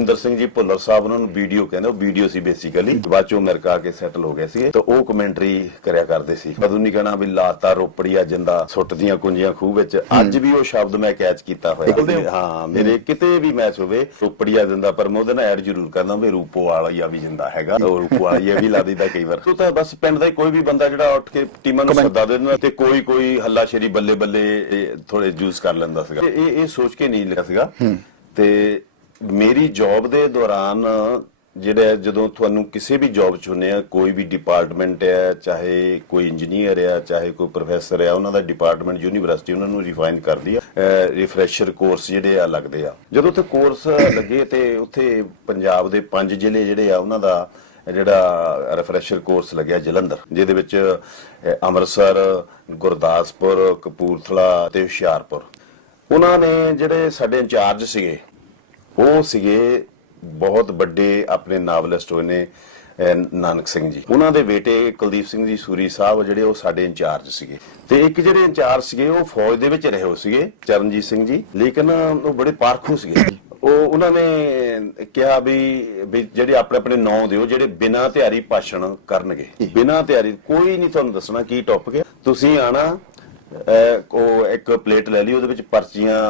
ਇੰਦਰ ਸਿੰਘ ਜੀ ਭੁੱਲਰ ਸਾਹਿਬ ਉਹਨਾਂ ਨੂੰ ਵੀਡੀਓ ਕਹਿੰਦੇ ਉਹ ਵੀਡੀਓ ਸੀ ਬੇਸਿਕਲੀ ਬਾਅਦ ਚੋਂ ਅਮਰੀਕਾ ਕੇ ਸੈਟਲ ਹੋ ਗਏ ਸੀ ਤਾਂ ਉਹ ਕਮੈਂਟਰੀ ਕਰਿਆ ਕਰਦੇ ਸੀ। ਕਦੋਂ ਨਹੀਂ ਕਹਿਣਾ ਵੀ ਲਾਤਾ ਰੋਪੜੀਆ ਜਿੰਦਾ ਸੁੱਟਦੀਆਂ ਕੁੰਜੀਆਂ ਖੂਹ ਵਿੱਚ। ਅੱਜ ਵੀ ਉਹ ਸ਼ਬਦ ਮੈਂ ਕੈਚ ਕੀਤਾ ਹੋਇਆ। ਹਾਂ? ਮੇਰੇ ਕਿਤੇ ਵੀ ਮੈਚ ਹੋਵੇ ਰੋਪੜੀਆ ਜਿੰਦਾ ਪਰ ਮੈਂ ਉਹਦੇ ਨਾਲ ਐਡ ਜ਼ਰੂਰ ਕਰਦਾ ਵੀ ਰੂਪੋ ਵਾਲਾ ਵੀ ਜਿੰਦਾ ਹੈਗਾ ਉਹ ਰੂਪੋ ਵਾਲਾ ਵੀ ਲਾ ਦਿੰਦਾ ਕਈ ਵਾਰ। ਉਹ ਤਾਂ ਬਸ ਪਿੰਡ ਦਾ ਕੋਈ ਵੀ ਬੰਦਾ ਜਿਹੜਾ ਉੱਠ ਕੇ ਟੀਮਾਂ ਨੂੰ ਸੱਦਾ ਦੇ ਦਿੰਦਾ ਤੇ ਕੋਈ ਕੋਈ ਹੱਲਾ ਸ਼ੇਰੀ ਬੱਲੇ ਬੱਲੇ ਥੋੜੇ ਯੂਜ਼ ਕਰ ਲੈਂਦਾ ਸੀਗਾ। ਇਹ ਇਹ ਸੋਚ ਕੇ ਨਹੀਂ ਲਿਖਿਆ ਸੀਗਾ। ਤੇ ਮੇਰੀ ਜੌਬ ਦੇ ਦੌਰਾਨ ਜਿਹੜਾ ਜਦੋਂ ਤੁਹਾਨੂੰ ਕਿਸੇ ਵੀ ਜੌਬ ਚ ਹੁੰਨੇ ਆ, ਕੋਈ ਵੀ ਡਿਪਾਰਟਮੈਂਟ ਹੈ ਚਾਹੇ ਕੋਈ ਇੰਜੀਨੀਅਰ ਹੈ ਚਾਹੇ ਕੋਈ ਪ੍ਰੋਫੈਸਰ ਹੈ ਉਹਨਾਂ ਦਾ ਡਿਪਾਰਟਮੈਂਟ ਯੂਨੀਵਰਸਿਟੀ ਉਹਨਾਂ ਨੂੰ ਰਿਫਾਈਨ ਕਰਦੀ ਆ ਰਿਫਰੈਸ਼ਰ ਕੋਰਸ ਜਿਹੜੇ ਆ ਲੱਗਦੇ ਆ। ਜਦੋਂ ਉੱਥੇ ਕੋਰਸ ਲੱਗੇ ਤੇ ਉੱਥੇ ਪੰਜਾਬ ਦੇ ਪੰਜ ਜ਼ਿਲ੍ਹੇ ਜਿਹੜੇ ਆ, ਉਹਨਾਂ ਦਾ ਜਿਹੜਾ ਰਿਫਰੈਸ਼ਰ ਕੋਰਸ ਲੱਗਿਆ ਜਲੰਧਰ, ਜਿਹਦੇ ਵਿੱਚ ਅੰਮ੍ਰਿਤਸਰ, ਗੁਰਦਾਸਪੁਰ, ਕਪੂਰਥਲਾ ਤੇ ਹੁਸ਼ਿਆਰਪੁਰ। ਉਹਨਾਂ ਨੇ ਜਿਹੜੇ ਸਾਡੇ ਇੰਚਾਰਜ ਸੀਗੇ ਉਹ ਸੀਗੇ ਬਹੁਤ ਵੱਡੇ ਆਪਣੇ ਨਾਵਲਿਸਟ ਹੋਏ ਨੇ ਨਾਨਕ ਸਿੰਘ ਜੀ। ਉਹਨਾਂ ਦੇ ਬੇਟੇ ਕੁਲਦੀਪ ਸਿੰਘ ਜੀ ਸੂਰੀ ਸਾਹਿਬ, ਜਿਹੜੇ ਉਹ ਸਾਡੇ ਇੰਚਾਰਜ ਸੀਗੇ। ਤੇ ਇੱਕ ਜਿਹੜੇ ਇੰਚਾਰਜ ਸੀਗੇ, ਉਹ ਫੌਜ ਦੇ ਵਿੱਚ ਰਹੇ ਹੋ ਸੀਗੇ, ਚਰਨਜੀਤ ਸਿੰਘ ਜੀ। ਲੇਕਿਨ ਉਹ ਬੜੇ ਪਾਰਖੂ ਸੀਗੇ। ਉਹ, ਉਹਨਾਂ ਨੇ ਕਿਹਾ ਵੀ ਜਿਹੜੇ ਆਪਣੇ ਆਪਣੇ ਨਾਂ ਦਿਓ, ਜਿਹੜੇ ਬਿਨਾਂ ਤਿਆਰੀ ਭਾਸ਼ਣ ਕਰਨਗੇ। ਬਿਨਾਂ ਤਿਆਰੀ, ਕੋਈ ਨਹੀਂ ਤੁਹਾਨੂੰ ਦੱਸਣਾ ਕੀ ਟੌਪਿਕ ਹੈ। ਤੁਸੀਂ ਆਣਾ ਉਹ ਇੱਕ ਪਲੇਟ ਲੈ ਲਈ ਉਹਦੇ ਵਿੱਚ ਪਰਚੀਆਂ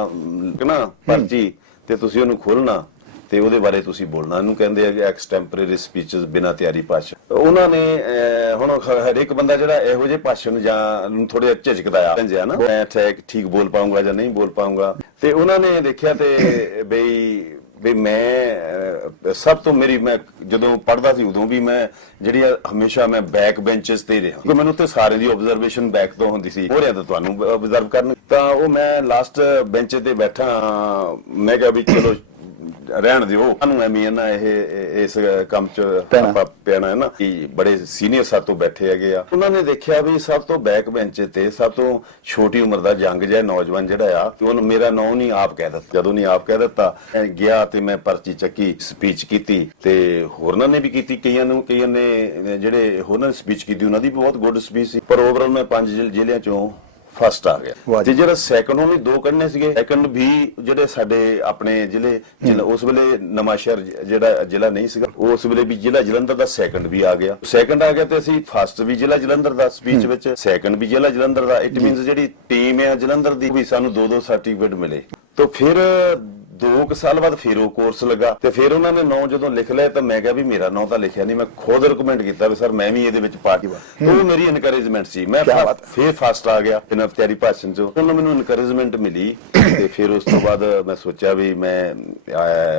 ਨਾ ਪਰਚੀ। ਤੇ ਤੁਸੀਂ ਉਹਨੂੰ ਖੋਲਣਾ ਤੇ ਉਹਦੇ ਬਾਰੇ ਤੁਸੀਂ ਬੋਲਣਾ। ਇਹਨੂੰ ਕਹਿੰਦੇ ਆ ਐਕਸਟੈਂਪਰੇਰੀ ਸਪੀਚਸ ਬਿਨਾਂ ਤਿਆਰੀ ਭਾਸ਼ਣ। ਉਹਨਾਂ ਨੇ ਹੁਣ ਹਰੇਕ ਬੰਦਾ ਜਿਹੜਾ ਇਹੋ ਜਿਹੇ ਭਾਸ਼ਣ ਜਾਂ ਥੋੜੇ ਝਿਜਕਦਾ ਆ। ਜਾਂ ਨਾ। ਮੈਂ ਠੀਕ ਬੋਲ ਪਾਉਂਗਾ ਜਾਂ ਨਹੀਂ ਬੋਲ ਪਾਉਂਗਾ ਤੇ ਉਹਨਾਂ ਨੇ ਦੇਖਿਆ ਤੇ ਬਈ ਵੀ ਮੈਂ ਸਭ ਤੋਂ ਮੇਰੀ ਮੈਂ ਜਦੋਂ ਪੜਦਾ ਸੀ ਉਦੋਂ ਵੀ ਮੈਂ ਜਿਹੜੀ ਹਮੇਸ਼ਾ ਮੈਂ ਬੈਕ ਬੈਂਚਸ ਤੇ ਰਿਹਾ। ਕਿਉਂਕਿ ਮੈਨੂੰ ਉੱਥੇ ਸਾਰੇ ਦੀ ਆਬਜ਼ਰਵੇਸ਼ਨ ਬੈਕ ਤੋਂ ਹੁੰਦੀ ਸੀ। ਹੋ ਰਿਹਾ ਤਾਂ ਤੁਹਾਨੂੰ ਆਬਜ਼ਰਵ ਕਰਨ ਤਾਂ ਉਹ ਮੈਂ ਲਾਸਟ ਬੈਂਚ ਤੇ ਬੈਠਾ, ਮੈਂ ਕਿਹਾ ਵੀ ਚਲੋ ਰਹਿਣ ਦਿਓ। ਸਾਨੂੰ ਐਵੇਂ ਹੈ ਨਾ ਇਹ ਇਸ ਕੰਮ ਚ। ਆਪਾਂ ਪੈਣਾ ਹੈ ਨਾ ਕਿ ਬੜੇ ਸੀਨੀਅਰ ਸਾਤੋਂ ਬੈਠੇ ਹੈਗੇ ਆ। ਉਹਨਾਂ ਨੇ ਦੇਖਿਆ ਵੀ ਸਭ ਤੋਂ ਬੈਕ ਬੈਂਚ ਤੇ ਸਭ ਤੋਂ ਛੋਟੀ ਉਮਰ ਦਾ ਜੰਗ ਜਿਹਾ ਨੌਜਵਾਨ ਜਿਹੜਾ ਆ ਤੇ ਉਹਨੂੰ ਮੇਰਾ ਨਾਂ ਨਹੀਂ ਆਪ ਕਹਿ ਦਿੱਤਾ। ਜਦੋਂ ਨਹੀਂ ਆਪ ਕਹਿ ਦਿੱਤਾ ਗਿਆ ਤੇ ਮੈਂ ਪਰਚੀ ਚੱਕੀ ਸਪੀਚ ਕੀਤੀ ਤੇ ਹੋਰਨਾਂ ਨੇ ਵੀ ਕੀਤੀ ਕਈਆਂ ਨੂੰ ਕਈਆਂ ਨੇ ਜਿਹੜੇ ਹੋਰਨਾਂ ਨੇ ਸਪੀਚ ਕੀਤੀ ਉਹਨਾਂ ਦੀ ਵੀ ਬਹੁਤ ਗੁੱਡ ਸਪੀਚ ਸੀ। ਪਰ ਓਵਰਆਲ ਮੈਂ ਪੰਜ ਜ਼ਿਲ੍ਹ- ਜ਼ਿਲ੍ਹਿਆਂ ਚੋਂ ਫਸਟ ਆ ਗਿਆ। ਤੇ ਜਿਹੜਾ ਸੈਕੰਡ ਉਹਨੇ ਦੋ ਕੱਢਨੇ ਸੀਗੇ। ਸੈਕੰਡ ਵੀ ਜਿਹੜੇ ਸਾਡੇ ਆਪਣੇ ਜ਼ਿਲ੍ਹੇ ਜ਼ਿਲ੍ਹਾ- ਉਸ ਵੇਲੇ ਨਵਾਂ ਸ਼ਹਿਰ ਜ- ਜਿਹੜਾ ਜ਼ਿਲ੍ਹਾ ਨਹੀਂ ਸੀਗਾ ਉਸ ਵੇਲੇ ਵੀ ਜ਼ਿਲ੍ਹਾ ਜਲੰਧਰ ਦਾ ਸੈਕੰਡ ਵੀ ਆ ਗਿਆ। ਸੈਕੰਡ ਆ ਗਿਆ ਤੇ ਅਸੀਂ ਫਸਟ ਵੀ ਜ਼ਿਲ੍ਹਾ ਜਲੰਧਰ ਦਾ ਸਪੀਚ ਵਿੱਚ ਸੈਕੰਡ ਵੀ ਜ਼ਿਲ੍ਹਾ ਜਲੰਧਰ ਦਾ। ਇਟ ਮੀਨਸ ਜਿਹੜੀ ਟੀਮ ਹੈ ਜਲੰਧਰ ਦੀ ਵੀ ਸਾਨੂੰ ਦੋ ਦੋ ਸਰਟੀਫਿਕੇਟ ਮਿਲੇ। ਤਾਂ ਫਿਰ ਦੋ ਕੁ ਸਾਲ ਬਾਅਦ ਫਿਰ ਉਹ ਕੋਰਸ ਲੱਗਾ ਤੇ ਫਿਰ ਉਹਨਾਂ ਨੇ ਨਾਂ ਜਦੋਂ ਲਿਖ ਲਿਆ ਤਾਂ ਮੈਂ ਕਿਹਾ ਵੀ ਮੇਰਾ ਨਾਂ ਤਾਂ ਲਿਖਿਆ ਨਹੀਂ ਮੈਂ ਖੁਦ ਰეკਮੈਂਡ ਕੀਤਾ ਵੀ ਸਰ ਮੈਂ ਵੀ ਇਹਦੇ ਵਿੱਚ ਪਾਰਟੀ ਉਹ ਮੇਰੀ ਇਨਕਰੇਜਮੈਂਟ ਸੀ। ਮੈਂ ਫਿਰ ਫਸਟ ਆ ਗਿਆ ਇਹਨਾਂ ਤਿਆਰੀ ਭਾਸ਼ਣ ਚੋਂ। ਉਹਨਾਂ ਮੈਨੂੰ ਇਨਕਰੇਜਮੈਂਟ ਮਿਲੀ ਤੇ ਫਿਰ ਉਸ ਤੋਂ ਬਾਅਦ ਮੈਂ ਸੋਚਿਆ ਵੀ ਮੈਂ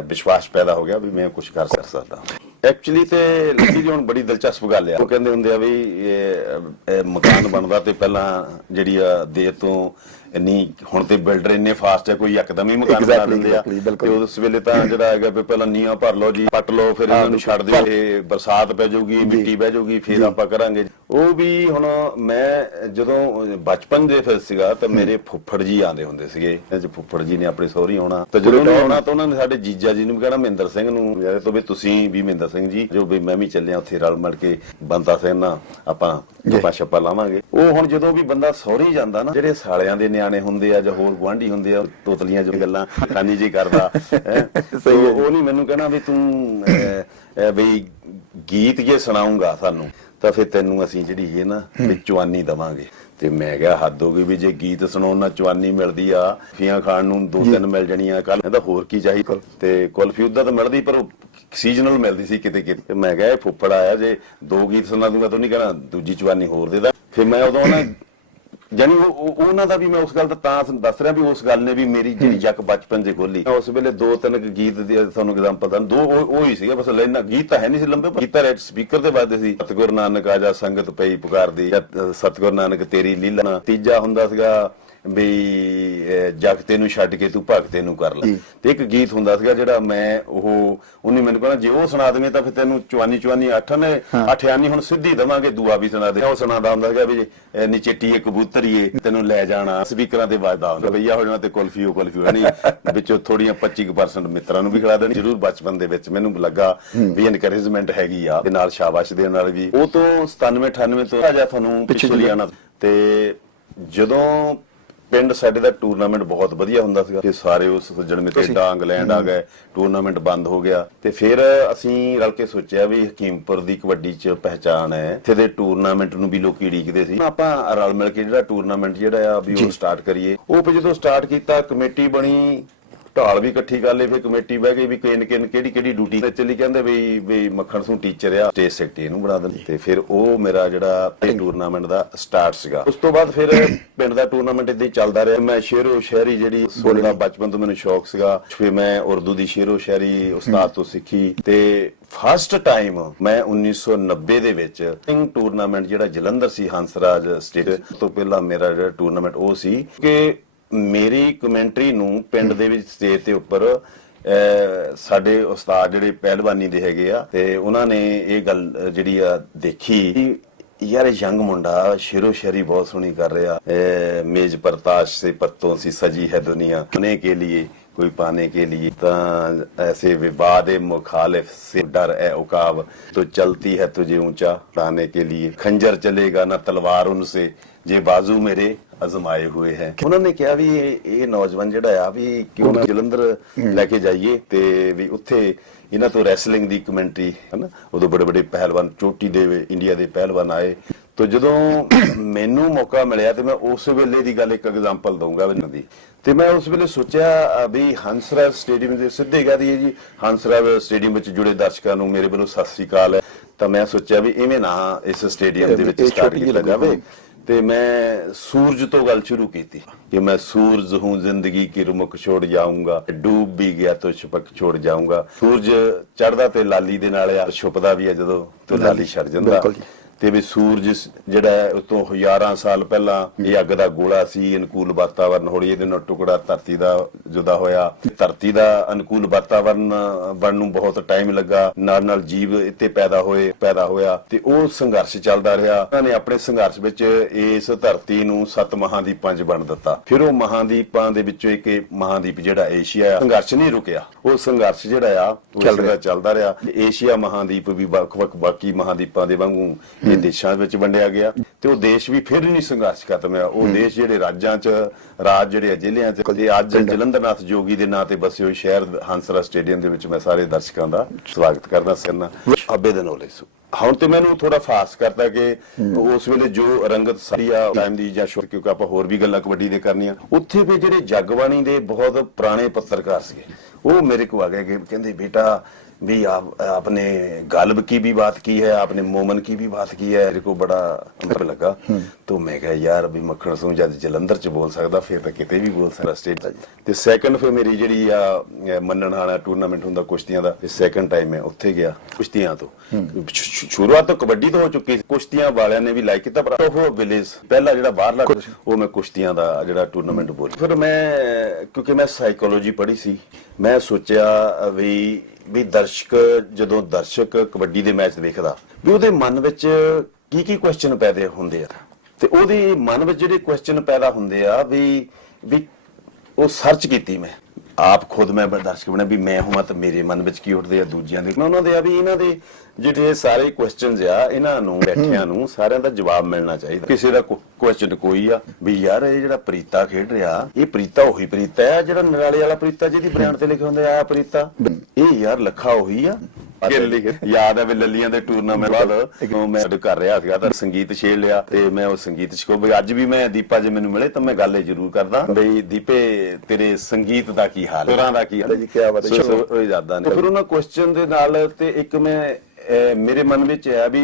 ਵਿਸ਼ਵਾਸ ਪੈਦਾ ਹੋ ਗਿਆ ਵੀ ਮੈਂ ਕੁਝ ਕਰ ਸਕ ਸਕਦਾ। ਐਕਚੁਅਲੀ ਤੇ ਲੱਗੀ ਜੀ ਹੁਣ ਬੜੀ ਦਿਲਚਸਪ ਗੱਲ ਆ। ਉਹ ਕਹਿੰਦੇ ਹੁੰਦੇ ਆ ਵੀ ਇਹ ਮਕਾਨ ਬਣਦਾ ਤੇ ਪਹਿਲਾਂ ਜਿਹੜੀ ਆ ਦੇਰ ਤੋਂ ਨਹੀਂ ਹੁਣ ਤੇ ਬਿਲਡਰ ਇੰਨੇ ਫਾਸਟ ਆ ਕੋਈ ਇੱਕਦਮ ਹੀ ਮਕਾਨ ਬਣਾ ਦਿੰਦੇ ਆ। ਤੇ ਉਸ ਵੇਲੇ ਤਾਂ ਜਿਹੜਾ ਹੈਗਾ ਵੀ ਪਹਿਲਾਂ ਨੀਆਂ ਭਰ ਲਓ ਜੀ ਪੱਟ ਲਓ ਫਿਰ ਇਹਨਾਂ ਨੂੰ ਛੱਡ ਦਿਓ ਇਹ ਬਰਸਾਤ ਪੈ ਜਾਊਗੀ ਮਿੱਟੀ ਬਹਿ ਜਾਊਗੀ ਫਿਰ ਆਪਾਂ ਕਰਾਂਗੇ। ਉਹ ਵੀ ਹੁਣ ਮੈਂ ਜਦੋਂ ਬਚਪਨ ਦੇ ਫਿਰ ਸੀਗਾ ਤਾਂ ਮੇਰੇ ਫੁੱਫੜ ਜੀ ਆਂਦੇ ਹੁੰਦੇ ਸੀਗੇ। ਅੱਜ ਫੁੱਫੜ ਜੀ ਨੇ ਆਪਣੇ ਸਹੁਰੀ ਆਉਣਾ। ਤਾਂ ਜਦੋਂ ਉਹਨੇ ਆਉਣਾ ਤਾਂ ਉਹਨਾਂ ਨੇ ਸਾਡੇ ਜੀਜਾ ਜੀ ਨੂੰ ਵੀ ਕਹਿਣਾ ਮਹਿੰਦਰ ਸਿੰਘ ਨੂੰ। ਯਾਰ ਤੋਂ ਵੀ ਤੁਸੀਂ ਵੀ ਮਹਿੰਦਰ ਸਿੰਘ ਜੀ ਜੋ ਵੀ ਮੈਂ ਵੀ ਚੱਲਿਆ ਉੱਥੇ ਰਲ ਮਿਲ ਕੇ ਬੰਦਾ ਸਿੰਘ ਨਾਲ ਆਪਾਂ ਗੱਪਾਂ ਛੱਪਾਂ ਲਾਵਾਂਗੇ। ਉਹ ਹੁਣ ਜਦੋਂ ਵੀ ਬੰਦਾ ਸਹੁਰੀ ਜਾਂਦਾ ਨਾ ਜਿਹੜੇ ਸਾਲਿਆਂ ਦੇ ਨਿਆਣੇ ਹੁੰਦੇ ਆ ਜਾਂ ਹੋਰ ਗੁਆਂਢੀ ਹੁੰਦੇ ਆ ਤੋਤਲੀਆਂ ਜੋ ਗੱਲਾਂ ਖਾਨੀ ਜੀ ਕਰਦਾ। ਸਹੀ ਉਹ ਨਹੀਂ ਮੈਨੂੰ ਕਹਿਣਾ ਵੀ ਤੂੰ ਵੀ ਗੀਤ ਜੇ ਸੁਣਾਉਂਗਾ ਸਾਨੂੰ। ਤਾਂ ਫਿਰ ਤੈਨੂੰ ਅਸੀਂ ਜਿਹੜੀ ਹੈ ਨਾ ਵੀ ਚਵਾਨੀ ਦਵਾਂਗੇ। ਤੇ ਮੈਂ ਕਿਹਾ ਹੱਦ ਹੋ ਗਈ ਵੀ ਜੇ ਗੀਤ ਸੁਣਾਉਣ ਨਾਲ ਚਵਾਨੀ ਮਿਲਦੀ ਆ ਫੀਆਂ ਖਾਣ ਨੂੰ ਦੋ ਤਿੰਨ ਮਿਲ ਜਣੀਆਂ ਕੱਲ ਇਹਦਾ ਹੋਰ ਕੀ ਚਾਹੀਦਾ ਤੇ ਕੁਲਫੀ ਉਦਾਂ ਤਾਂ ਮਿਲਦੀ ਪਰ ਸੀਜ਼ਨਲ ਮਿਲਦੀ ਸੀ ਕਿਤੇ ਕਿਤੇ। ਤੇ ਮੈਂ ਕਿਹਾ ਇਹ ਫੁੱਫੜ ਆਇਆ ਜੇ ਦੋ ਗੀਤ ਸੁਣਾ ਦੂੰਗਾ ਤੂੰ ਨਹੀਂ ਕਹਿਣਾ ਦੂਜੀ ਚਵਾਨੀ ਹੋਰ ਦੇ ਦਾ। ਫਿਰ ਮੈਂ ਉਦੋਂ ਨਾ ਜਾਨੀ ਉਹ- ਉਹ- ਉਹਨਾਂ ਦਾ ਵੀ ਮੈਂ ਉਸ ਗੱਲ ਦਾ ਤਾਂ ਦੱਸ ਰਿਹਾ ਵੀ ਉਸ ਗੱਲ ਨੇ ਵੀ ਮੇਰੀ ਜਿਹੜੀ ਜੱਕ ਬਚਪਨ ਦੇ ਖੋਲੀ। ਉਸ ਵੇਲੇ ਦੋ ਤਿੰਨ ਗੀਤ ਦੀ ਤੁਹਾਨੂੰ ਐਗਜ਼ਾਮਪਲ ਤਾਂ ਦੋ ਉਹ ਹੀ ਸੀਗਾ ਬਸ ਲੈਣਾ ਗੀਤ ਤਾਂ ਹੈ ਨਹੀਂ ਸੀ ਲੰਬੇ ਪਰ ਗੀਤਾਂ ਸਪੀਕਰ ਤੇ ਵੱਜਦੇ ਸੀ। ਸਤਿਗੁਰ ਨਾਨਕ ਆਜਾ ਸੰਗਤ ਪਈ ਪੁਕਾਰਦੀ ਸਤਿਗੁਰ ਨਾਨਕ ਤੇਰੀ ਲੀਲਾ ਤੀਜਾ ਹੁੰਦਾ ਸੀਗਾ ਵੀ ਜਗਤੇ ਨੂੰ ਛੱਡ ਕੇ ਤੂੰ ਭਗਤੇ ਨੂੰ ਕਰ ਲੈ। ਤੇ ਇੱਕ ਗੀਤ ਹੁੰਦਾ ਸੀਗਾ ਜਿਹੜਾ ਮੈਂ ਉਹ ਉਹਨੇ ਮੈਨੂੰ ਕਹਿੰਦਾ ਜੇ ਉਹ ਸੁਣਾ ਦੇਵੇਂ ਤਾਂ ਫਿਰ ਤੈਨੂੰ ਚਵਾਨੀ ਚਵਾਨੀ ਅੱਠ ਨੇ ਅਠਿਆਨੀ ਹੁਣ ਸਿੱਧੀ ਦਵਾਂਗੇ ਦੂਆ ਵੀ ਸੁਣਾ ਦੇ। ਉਹ ਸੁਣਾਦਾ ਹੁੰਦਾ ਸੀਗਾ ਵੀ ਅਹ, ਨੀਚੇ ਟੀਏ ਕਬੂਤਰੀਏ ਤੈਨੂੰ ਲੈ ਜਾਣਾ ਸਪੀਕਰਾਂ ਤੇ ਵੱਜਦਾ ਹੁੰਦਾ ਭਈਆ ਹੋ ਜਾਣਾ ਤੇ ਕੁਲਫੀ ਉਹ ਕੁਲਫੀ ਹੋਣੀ ਵਿੱਚੋਂ ਥੋੜੀਆਂ 25% ਮਿੱਤਰਾਂ ਨੂੰ ਵੀ ਖਿਲਾ ਦੇਣੀ। ਜ਼ਰੂਰ ਬਚਪਨ ਦੇ ਵਿੱਚ ਮੈਨੂੰ ਲੱਗਾ ਵੀ ਇਨਕਰੇਜਮੈਂਟ ਹੈਗੀ ਆ। ਤੇ ਨਾਲ ਸ਼ਾਬਾਸ਼ ਦੇਣ ਨਾਲ ਵੀ। ਉਹ ਤੋਂ 97 98 ਤੋਂ ਆ ਜਾ ਤੁਹਾਨੂੰ ਪਿੱਛੇ ਲਿਆਣਾ ਤੇ ਜਦੋਂ ਪਿੰਡ ਸਾਡੇ ਦਾ ਟੂਰਨਾਮੈਂਟ ਬਹੁਤ ਵਧੀਆ ਹੁੰਦਾ ਸੀਗਾ। ਕਿ ਸਾਰੇ ਉਸ ਸੱਜਣ ਮਿੱਤੇ ਡਾਂਗ ਇੰਗਲੈਂਡ ਆ ਗਏ ਟੂਰਨਾਮੈਂਟ ਬੰਦ ਹੋ ਗਿਆ। ਤੇ ਫਿਰ ਅਸੀਂ ਰਲ ਕੇ ਸੋਚਿਆ ਵੀ ਹਕੀਮਪੁਰ ਦੀ ਕਬੱਡੀ 'ਚ ਪਹਿਚਾਣ ਹੈ। ਇੱਥੇ ਦੇ ਟੂਰਨਾਮੈਂਟ ਨੂੰ ਵੀ ਲੋਕੀ ਢੀਕਦੇ ਸੀ। ਆਪਾਂ ਰਲ ਮਿਲ ਕੇ ਜਿਹੜਾ ਟੂਰਨਾਮੈਂਟ ਜਿਹੜਾ ਆ ਵੀ ਉਹ ਸਟਾਰਟ ਕਰੀਏ। ਉਹ ਫਿਰ ਜਦੋਂ ਸਟਾਰਟ ਕੀਤਾ ਕਮੇਟੀ ਬਣੀ ਢਾਲ ਵੀ ਇਕੱਠੀ ਕਰ ਲਈ ਫਿਰ ਕਮੇਟੀ ਬਹਿ ਗਈ ਵੀ ਕਿਨ ਕਿਨ ਕਿਹੜੀ ਕਿਹੜੀ ਡਿਊਟੀ ਤੇ ਚੱਲੀ ਕਹਿੰਦੇ ਵੀ ਵੀ ਮੱਖਣ ਸਿੰਘ ਟੀਚਰ ਆ ਸਟੇਜ ਸੈਕਟਰੀ ਇਹਨੂੰ ਬਣਾ ਦਿੰਦੇ। ਤੇ ਫਿਰ ਉਹ ਮੇਰਾ ਜਿਹੜਾ ਟੂਰਨਾਮੈਂਟ ਦਾ ਸਟਾਰਟ ਸੀਗਾ। ਉਸ ਤੋਂ ਬਾਅਦ ਫਿਰ ਪਿੰਡ ਦਾ ਟੂਰਨਾਮੈਂਟ ਇਦਾਂ ਹੀ ਚੱਲਦਾ ਰਿਹਾ। ਮੈਂ ਸ਼ੇਰੋ ਸ਼ਾਇਰੀ ਜਿਹੜੀ ਸੁਣਨ ਬਚਪਨ ਤੋਂ ਮੈਨੂੰ ਸ਼ੌਕ ਸੀਗਾ। ਫਿਰ ਮੈਂ ਉਰਦੂ ਦੀ ਸ਼ੇਰੋ ਸ਼ਾਇਰੀ ਉਸਤਾਦ ਤੋਂ ਸਿੱਖੀ। ਤੇ ਫਸਟ ਟਾਈਮ ਮੈਂ 1990 ਦੇ ਵਿੱਚ ਇੰਗ ਟੂਰਨਾਮੈਂਟ ਜਿਹੜਾ ਜਲੰਧਰ ਸੀ, ਹੰਸਰਾਜ ਸਟੇਟ ਤੋਂ ਪਹਿਲਾਂ ਮੇਰਾ ਜਿਹੜਾ ਟੂਰਨਾਮੈਂਟ ਉਹ ਸੀ ਕਿ ਮੇਰੀ ਕਮੈਂਟਰੀ ਨੂੰ ਪਿੰਡ ਦੇ ਵਿੱਚ ਸਟੇਜ ਤੇ ਉੱਪਰ ਸਾਡੇ ਉਸਤਾਦ ਜਿਹੜੇ ਪਹਿਲਵਾਨੀ ਦੇ ਹੈਗੇ ਆ, ਤੇ ਉਹਨਾਂ ਨੇ ਇਹ ਗੱਲ ਜਿਹੜੀ ਆ ਦੇਖੀ ਯਾਰ ਯੰਗ ਮੁੰਡਾ ਸ਼ੇਰੋ ਸ਼ੇਰੀ ਬਹੁਤ ਸੋਹਣੀ ਕਰ ਰਿਹਾ। ਮੇਜ ਪ੍ਰਤਾਸ਼ ਸੇ ਪੱਤੋਂ ਸੀ ਸਜੀ ਹੈ ਦੁਨੀਆ। ਸੁਣੇ ਕੇ ਲਈ कोई पाने के लिए ऐसे विवाद ਮੁਖਾਲਿਫ ਸੇ ਡਰ है उकाब तो ਚਲਤੀ ਹੈ तुझे ऊंचा उठाने ਕੇ लिए ਖੰਜਰ चलेगा ना तलवार उनसे ਜੇ ਬਾਜ਼ੂ ਮੇਰੇ ਅਜ਼ਮਾਏ ਹੋਏ ਹੈ। ਉਹਨਾਂ ਨੇ ਕਿਹਾ ਵੀ ਇਹ ਨੌਜਵਾਨ ਜਿਹੜਾ ਆ ਵੀ ਕਿਉਂ ਨਾ ਜਲੰਧਰ ਲੈ ਕੇ ਜਾਈਏ ਤੇ ਵੀ ਉੱਥੇ ਇਹਨਾਂ ਤੋਂ ਰੈਸਲਿੰਗ ਦੀ ਕਮੈਂਟਰੀ ਹਨਾ? ਉਦੋਂ ਬੜੇ ਬੜੇ ਪਹਿਲਵਾਨ ਚੋਟੀ ਦੇ ਇੰਡੀਆ ਦੇ ਪਹਿਲਵਾਨ ਆਏ। ਤੋ ਜਦੋਂ ਮੈਨੂੰ ਮੌਕਾ ਮਿਲਿਆ ਤੇ ਮੈਂ ਉਸ ਵੇਲੇ ਦੀ ਗੱਲ ਇੱਕ ਐਗਜ਼ਾਮਪਲ ਦਊਂਗਾ ਇਹਨਾਂ ਦੀ। ਤੇ ਮੈਂ ਉਸ ਵੇਲੇ ਸੋਚਿਆ ਵੀ ਹੰਸਰਾਜ ਸਟੇਡੀਅਮ ਦੇ ਸਿੱਧੇ ਕਹਿ ਦਈਏ ਜੀ ਹੰਸਰਾਜ ਸਟੇਡੀਅਮ ਵਿੱਚ ਜੁੜੇ ਦਰਸ਼ਕਾਂ ਨੂੰ ਮੇਰੇ ਵੱਲੋਂ ਸਤਿ ਸ੍ਰੀ ਅਕਾਲ ਹੈ। ਤਾਂ ਮੈਂ ਸੋਚਿਆ ਵੀ ਇਵੇਂ ਨਾ ਇਸ ਸਟੇਡੀਅਮ ਦੇ ਵਿੱਚ ਸਟਾਰਟ ਕੀਤਾ ਜਾਵੇ। ਤੇ ਮੈਂ ਸੂਰਜ ਤੋਂ ਗੱਲ ਸ਼ੁਰੂ ਕੀਤੀ ਕਿ ਮੈਂ ਸੂਰਜ ਹੂੰ ਜ਼ਿੰਦਗੀ ਕੀ ਰੁਮਕ ਛੋੜ ਜਾਊਂਗਾ ਡੂਬ ਵੀ ਗਿਆ ਤਾਂ ਛਪਕ ਛੋੜ ਜਾਊਂਗਾ ਸੂਰਜ ਚੜਦਾ ਤੇ ਲਾਲੀ ਦੇ ਨਾਲ ਆ ਛੁਪਦਾ ਵੀ ਹੈ ਜਦੋਂ ਤੇ ਲਾਲੀ ਛੜ ਜਾਂਦਾ ਬਿਲਕੁਲ ਜੀ। ਤੇ ਵੀ ਸੂਰਜ ਜਿਹੜਾ ਉਸ ਤੋਂ ਹਜ਼ਾਰਾਂ ਸਾਲ ਪਹਿਲਾਂ ਇਹ ਅੱਗ ਦਾ ਗੋਲਾ ਸੀ ਅਨੁਕੂਲ ਵਾਤਾਵਰਨ ਹੋੜੀ ਇਹਦੇ ਨਾਲ ਟੁਕੜਾ ਧਰਤੀ ਦਾ ਜੁਦਾ ਹੋਇਆ। ਧਰਤੀ ਦਾ ਅਨੁਕੂਲ ਵਾਤਾਵਰਨ ਬਣਨ ਨੂੰ ਬਹੁਤ ਟਾਈਮ ਲੱਗਾ। ਨਾਲ ਨਾਲ ਜੀਵ ਇੱਥੇ ਪੈਦਾ ਹੋਏ ਪੈਦਾ ਹੋਇਆ ਤੇ ਉਹ ਸੰਘਰਸ਼ ਚੱਲਦਾ ਰਿਹਾ। ਉਹਨਾਂ ਨੇ ਆਪਣੇ ਸੰਘਰਸ਼ ਵਿੱਚ ਇਸ ਧਰਤੀ ਨੂੰ ਸੱਤ ਮਹਾਦੀਪਾਂ 'ਚ ਵੰਡ ਦਿੱਤਾ। ਫਿਰ ਉਹ ਮਹਾਦੀਪਾਂ ਦੇ ਵਿੱਚੋਂ ਇੱਕ ਮਹਾਦੀਪ ਜਿਹੜਾ ਏਸ਼ੀਆ ਸੰਘਰਸ਼ ਨਹੀਂ ਰੁਕਿਆ। ਉਹ ਸੰਘਰਸ਼ ਜਿਹੜਾ ਆ ਉਹ ਚੱਲ ਰਿਹਾ। ਚੱਲਦਾ ਰਿਹਾ। ਤੇ ਏਸ਼ੀਆ ਮਹਾਦੀਪ ਵੀ ਵੱਖ-ਵੱਖ ਬਾਕੀ ਮਹਾਦੀਪਾਂ ਦੇ ਵਾਂਗੂ ਇਹ ਦੇਸ਼ਾਂ ਵਿੱਚ ਵੰਡਿਆ ਗਿਆ ਤੇ ਉਹ ਦੇਸ਼ ਵੀ ਫਿਰ ਨਹੀਂ ਸੰਘਰਸ਼ ਖਤਮ ਹੋਇਆ। ਉਹ ਦੇਸ਼ ਜਿਹੜੇ ਰਾਜਾਂ 'ਚ ਰਾਜ ਜਿਹੜੇ ਜ਼ਿਲ੍ਹਿਆਂ 'ਚ ਜੇ ਅੱਜ ਜਲੰਧਰਨਾਥ ਜੋਗੀ ਦੇ ਨਾਂ ਤੇ ਬਸੇ ਹੋਏ ਸ਼ਹਿਰ ਹੰਸਰਾ ਸਟੇਡੀਅਮ ਦੇ ਵਿੱਚ ਮੈਂ ਸਾਰੇ ਦਰਸ਼ਕਾਂ ਦਾ ਸਵਾਗਤ ਕਰਦਾ ਸਰਨਾ ਅਬੇ ਦੇ ਨੋਲੇ ਸੁ। ਹੁਣ ਤੇ ਮੈਨੂੰ ਥੋੜਾ ਫਾਸਟ ਕਰਦਾ ਕਿ ਉਸ ਵੇਲੇ ਜੋ ਰੰਗਤ ਸਾਰੀ ਆ ਟਾਈਮ ਦੀ ਜਾਂ ਸ਼ੋਰ ਕਿਉਂਕਿ ਆਪਾਂ ਹੋਰ ਵੀ ਗੱਲਾਂ ਕਬੱਡੀ ਦੇ ਕਰਨੀਆਂ ਉੱਥੇ ਵੀ ਜਿਹੜੇ ਜਗਬਾਣੀ ਦੇ ਬਹੁਤ ਪੁਰਾਣੇ ਪੱਤਰਕਾਰ ਸੀਗੇ ਉਹ ਮੇਰੇ ਕੋਲ ਆ ਗਏ ਕਿ ਕਹਿੰਦੇ ਬੇਟਾ भी आप आपने गालब की भी बात की है आपने मोमन की भी बात की है मेरे को बड़ा अंतर लगा ਤੋਂ ਮੈਂ ਕਿਹਾ ਯਾਰ ਵੀ ਮੱਖਣ ਸਿੰਘ ਜਦ ਜਲੰਧਰ ਚ ਬੋਲ ਸਕਦਾ ਫਿਰ ਤਾਂ ਕਿਤੇ ਵੀ ਬੋਲ ਸਕਦਾ ਸਟੇਟ ਤੇ ਸੈਕੰਡ ਫਿਰ ਮੇਰੀ ਜਿਹੜੀ ਆ ਮੰਨਣ ਵਾਲਾ ਟੂਰਨਾਮੈਂਟ ਹੁੰਦਾ ਕੁਸ਼ਤੀਆਂ ਦਾ ਤੇ ਸੈਕੰਡ ਟਾਈਮ ਮੈਂ ਉੱਥੇ ਗਿਆ ਕੁਸ਼ਤੀਆਂ ਤੋਂ। ਸ਼ੁਰੂਆਤ ਤਾਂ ਕਬੱਡੀ ਤੋਂ ਹੋ ਚੁੱਕੀ ਸੀ। ਕੁਸ਼ਤੀਆਂ ਵਾਲਿਆਂ ਨੇ ਵੀ ਲਾਈਕ ਕੀਤਾ ਪਰ ਉਹ ਵਿਲੇਜ ਪਹਿਲਾ ਜਿਹੜਾ ਬਾਹਰਲਾ ਉਹ ਮੈਂ ਕੁਸ਼ਤੀਆਂ ਦਾ ਜਿਹੜਾ ਟੂਰਨਾਮੈਂਟ ਬੋਲ ਫਿਰ ਮੈਂ ਕਿਉਂਕਿ ਮੈਂ ਸਾਈਕੋਲੋਜੀ ਪੜ੍ਹੀ ਸੀ ਮੈਂ ਸੋਚਿਆ ਵੀ ਵੀ ਦਰਸ਼ਕ ਜਦੋਂ ਦਰਸ਼ਕ ਕਬੱਡੀ ਦੇ ਮੈਚ ਦੇਖਦਾ ਵੀ ਉਹਦੇ ਮਨ ਵਿੱਚ ਕੀ ਕੀ ਕੁਐਸਚਨ ਪੈਦੇ ਹੁੰਦੇ ਆ? ਤੇ ਉਹਦੇ ਮਨ ਵਿੱਚ ਜਿਹੜੇ ਕੁਐਸਚਨ ਪੈਦਾ ਹੁੰਦੇ ਆ ਵੀ ਵੀ ਉਹ ਸਰਚ ਕੀਤੀ ਮੈਂ। ਆਪ ਖੁਦ ਮੈਂ ਦਰਸ਼ਕ ਬਣਾ ਵੀ ਮੈਂ ਹਾਂ ਤਾਂ ਮੇਰੇ ਮਨ ਵਿੱਚ ਕੀ ਉੱਠਦੇ ਆ ਦੂਜਿਆਂ ਦੇ। ਮੈਂ ਉਹਨਾਂ ਦੇ ਆ ਵੀ ਇਹਨਾਂ ਦੇ ਜਿਹੜੇ ਸਾਰੇ ਕੁਐਸਚਨਸ ਆ ਇਹਨਾਂ ਨੂੰ ਬੈਠਿਆਂ ਨੂੰ ਸਾਰਿਆਂ ਦਾ ਜਵਾਬ ਮਿਲਣਾ ਚਾਹੀਦਾ। ਕਿਸੇ ਦਾ ਕੁਐਸਚਨ ਕੋਈ ਆ ਵੀ ਯਾਰ ਇਹ ਜਿਹੜਾ ਪ੍ਰੀਤਾ ਖੇਡ ਰਿਹਾ ਇਹ ਪ੍ਰੀਤਾ ਉਹੀ ਪ੍ਰੀਤਾ ਹੈ ਜਿਹੜਾ ਨਰਾਲੇ ਵਾਲਾ ਪ੍ਰੀਤਾ ਜਿਹਦੀ ਬ੍ਰਾਂਡ ਤੇ ਲਿਖਿਆ ਹੁੰਦਾ ਆ ਪ੍ਰੀਤਾ। ਇਹ ਯਾਰ ਲੱਖਾ ਉਹੀ ਆ। ਯਾਦ ਹੈ ਵੀ ਲੱਲੀਆਂ ਦੇ ਟੂਰਨਾਮੈਂਟ ਬਾਅਦ ਉਹ ਮੈਂ ਕਰ ਰਿਹਾ ਸੀਗਾ ਤਾਂ ਸੰਗੀਤ ਛੇੜ ਲਿਆ ਤੇ ਮੈਂ ਉਹ ਸੰਗੀਤ ਚ ਕੋ ਵੀ ਅੱਜ ਵੀ ਮੈਂ ਦੀਪਾ ਜੇ ਮੈਨੂੰ ਮਿਲੇ ਤਾਂ ਮੈਂ ਗੱਲ ਇਹ ਜ਼ਰੂਰ ਕਰਦਾ ਬਈ ਦੀਪੇ ਤੇਰੇ ਸੰਗੀਤ ਦਾ ਕੀ ਹਾਲ ਹੈ? ਸੁਰਾਂ ਦਾ ਕੀ ਹਾਲ ਜੀ, ਕਿਆ ਬਾਤ ਹੈ। ਸੋ- ਉਹ ਯਾਦਾਂ ਨੇ। ਫਿਰ ਉਹਨਾਂ ਕੁਐਸਚਨ ਦੇ ਨਾਲ ਤੇ ਇੱਕ ਮੈਂ ਮੇਰੇ ਮਨ ਵਿੱਚ ਹੈ ਵੀ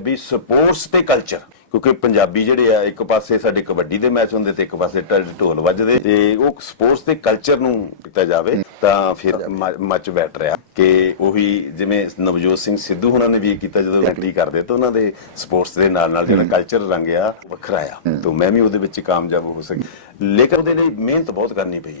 ਵੀ ਸਪੋਰਟਸ ਤੇ ਕਲਚਰ ਕਿਉਂਕਿ ਪੰਜਾਬੀ ਜਿਹੜੇ ਆ ਇੱਕ ਪਾਸੇ ਸਾਡੇ ਕਬੱਡੀ ਦੇ ਮੈਚ ਹੁੰਦੇ ਤੇ ਇੱਕ ਪਾਸੇ ਢੋਲ ਵੱਜਦੇ ਤੇ ਉਹ ਸਪੋਰਟਸ ਤੇ ਕਲਚਰ ਨੂੰ ਕੀਤਾ ਜਾਵੇ ਤਾਂ ਫਿਰ ਮੱਚ ਬੈਠ ਰਿਹਾ ਕਿ ਉਹੀ ਜਿਵੇਂ ਨਵਜੋਤ ਸਿੰਘ ਸਿੱਧੂ ਉਹਨਾਂ ਨੇ ਵੀ ਇਹ ਕੀਤਾ ਜਦੋਂ ਐਂਟਰੀ ਕਰਦੇ ਤਾਂ ਉਹਨਾਂ ਦੇ ਸਪੋਰਟਸ ਦੇ ਨਾਲ ਨਾਲ ਜਿਹੜਾ ਕਲਚਰ ਰੰਗ ਆ ਵੱਖਰਾ ਆ। ਤਾਂ ਮੈਂ ਵੀ ਉਹਦੇ ਵਿੱਚ ਕਾਮਯਾਬ ਹੋ ਸਕੀ। ਲੇਕਿਨ ਉਹਦੇ ਲਈ ਮਿਹਨਤ ਬਹੁਤ ਕਰਨੀ ਪਈ ਆ।